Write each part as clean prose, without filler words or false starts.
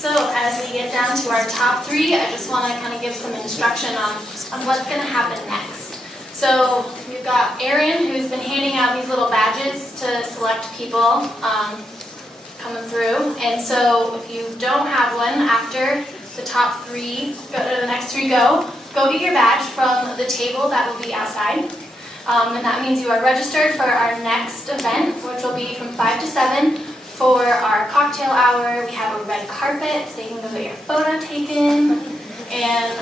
So as we get down to our top three, I just want to kind of give some instruction on what's going to happen next. So we've got Erin, who's been handing out these little badges to select people coming through. And so if you don't have one after the top three, the next three go get your badge from the table that will be outside. And that means you are registered for our next event, which will be from 5 to 7 for our cocktail hour. We have a red carpet so you can go get your photo taken, and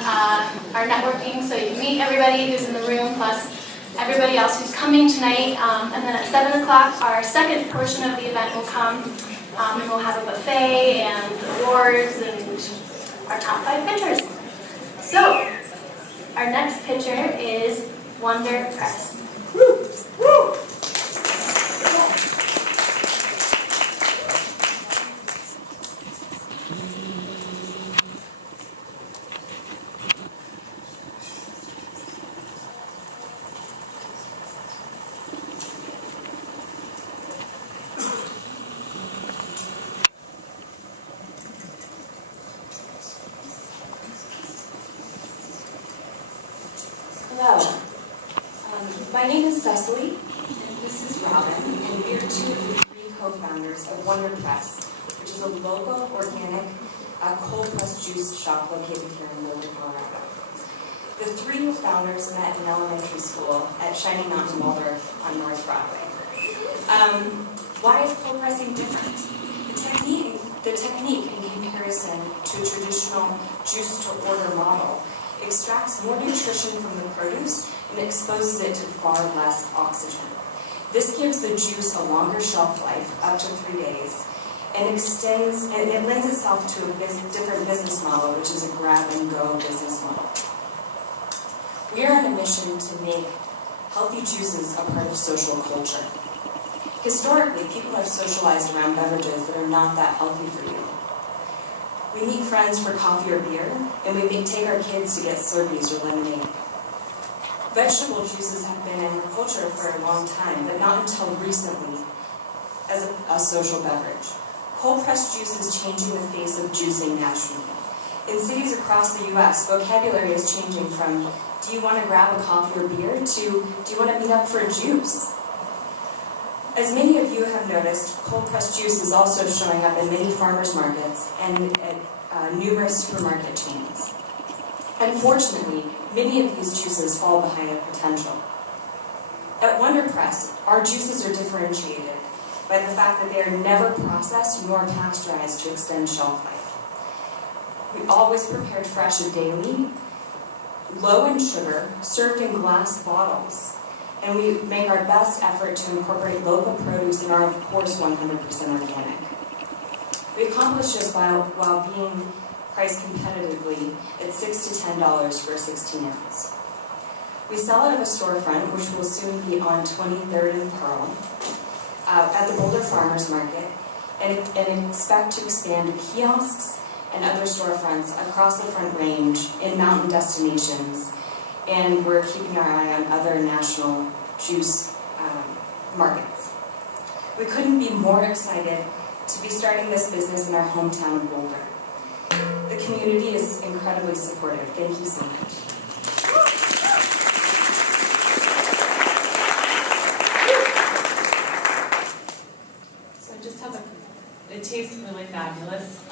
our networking so you can meet everybody who's in the room plus everybody else who's coming tonight. And then at 7 o'clock, our second portion of the event will come, and we'll have a buffet and awards and our top 5 pitchers. So, our next pitcher is Wonder Press. Woo! Woo! Hello, my name is Cecily, and this is Robin, and we are two of the three co-founders of Wonder Press, which is a local, organic, cold-pressed juice shop located here in Boulder, Colorado. The three founders met in elementary school at Shining Mountain Waldorf on North Broadway. Why is cold pressing different? The technique in comparison to a traditional juice-to-order model extracts more nutrition from the produce and exposes it to far less oxygen. This gives the juice a longer shelf life, up to 3 days, and it lends itself to a different business model, which is a grab-and-go business model. We are on a mission to make healthy juices a part of social culture. Historically, people have socialized around beverages that are not that healthy for you. We meet friends for coffee or beer, and we take our kids to get Slurpees or lemonade. Vegetable juices have been in our culture for a long time, but not until recently as a social beverage. Cold-pressed juice is changing the face of juicing naturally. In cities across the U.S., vocabulary is changing from, do you want to grab a coffee or beer, to, do you want to meet up for a juice? As many of you have noticed, cold-pressed juice is also showing up in many farmers markets and at numerous supermarket chains. Unfortunately, many of these juices fall behind their potential. At Wonder Press, our juices are differentiated by the fact that they are never processed nor pasteurized to extend shelf life. We always prepared fresh and daily, low in sugar, served in glass bottles, and we make our best effort to incorporate local produce and are, of course, 100% organic. We accomplish this while being priced competitively at $6 to $10 for a 16-ounce. We sell out of a storefront, which will soon be on 23rd and Pearl, at the Boulder Farmers Market, and expect to expand to kiosks and other storefronts across the Front Range in mountain destinations. And we're keeping our eye on other national juice markets. We couldn't be more excited to be starting this business in our hometown of Boulder. The community is incredibly supportive. Thank you so much. So I just have it tastes really fabulous.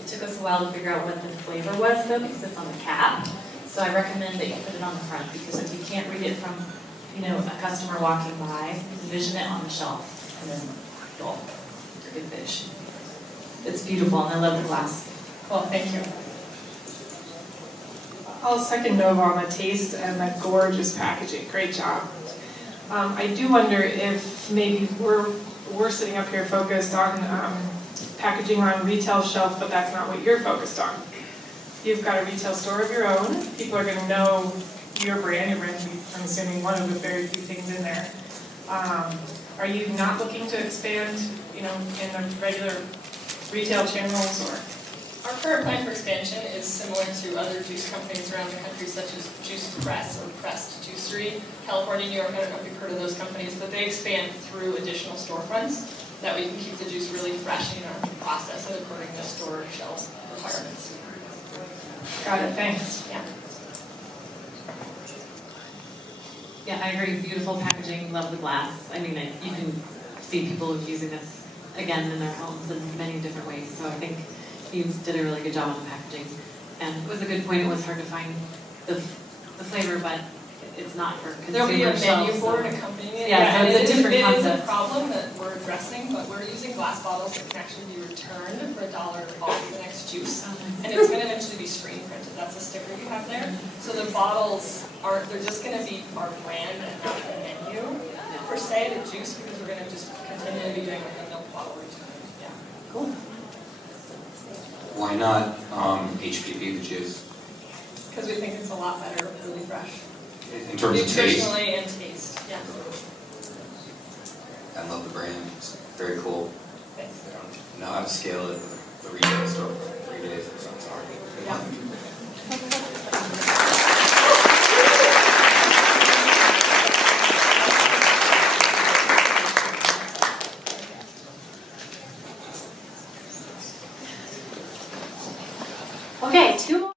It took us a while to figure out what the flavor was though, because it's on the cap. So I recommend that you put it on the front, because if you can't read it from, a customer walking by, envision it on the shelf, and then gulp. Good fish. It's beautiful, and I love the glass. Well, thank you. I'll second Nova on the taste and the gorgeous packaging. Great job. I do wonder if maybe we're sitting up here focused on packaging on retail shelf, but that's not what you're focused on. You've got a retail store of your own. People are going to know your brand. Your brand, I'm assuming, one of the very few things in there. Are you not looking to expand, in the regular retail channels, or? Our current plan for expansion is similar to other juice companies around the country, such as Juice Press or Pressed Juicery. California, New York, I don't know if you've heard of those companies, but they expand through additional storefronts. That way you can keep the juice really fresh and you don't have to process it according to store shelves. Got it, thanks. Yeah. Yeah, I agree. Beautiful packaging, love the glass. I mean, you can see people using this again in their homes in many different ways. So I think you did a really good job on the packaging. And it was a good point. It was hard to find the flavor, but it's not for consumers. There'll be a menu so- board accompanying it. Yeah, so and it's a different It is concept. a problem that we're addressing, but we're using glass bottles that can actually be returned for $1 off the next juice. And it's going to eventually be screen printed. That's a sticker you have there. So the bottles they're just going to be our brand and not the menu per se, the juice, because we're going to just continue to be doing like a milk bottle return. Yeah. Cool. Why not HPP, the juice? Because we think it's a lot better, really fresh. In terms of taste, Nutritionally and taste, yeah. I love the brand. It's very cool. Thanks. I don't know how to scale it at the retail store for 3 days. So it's hard. Yeah. Okay, 2 more.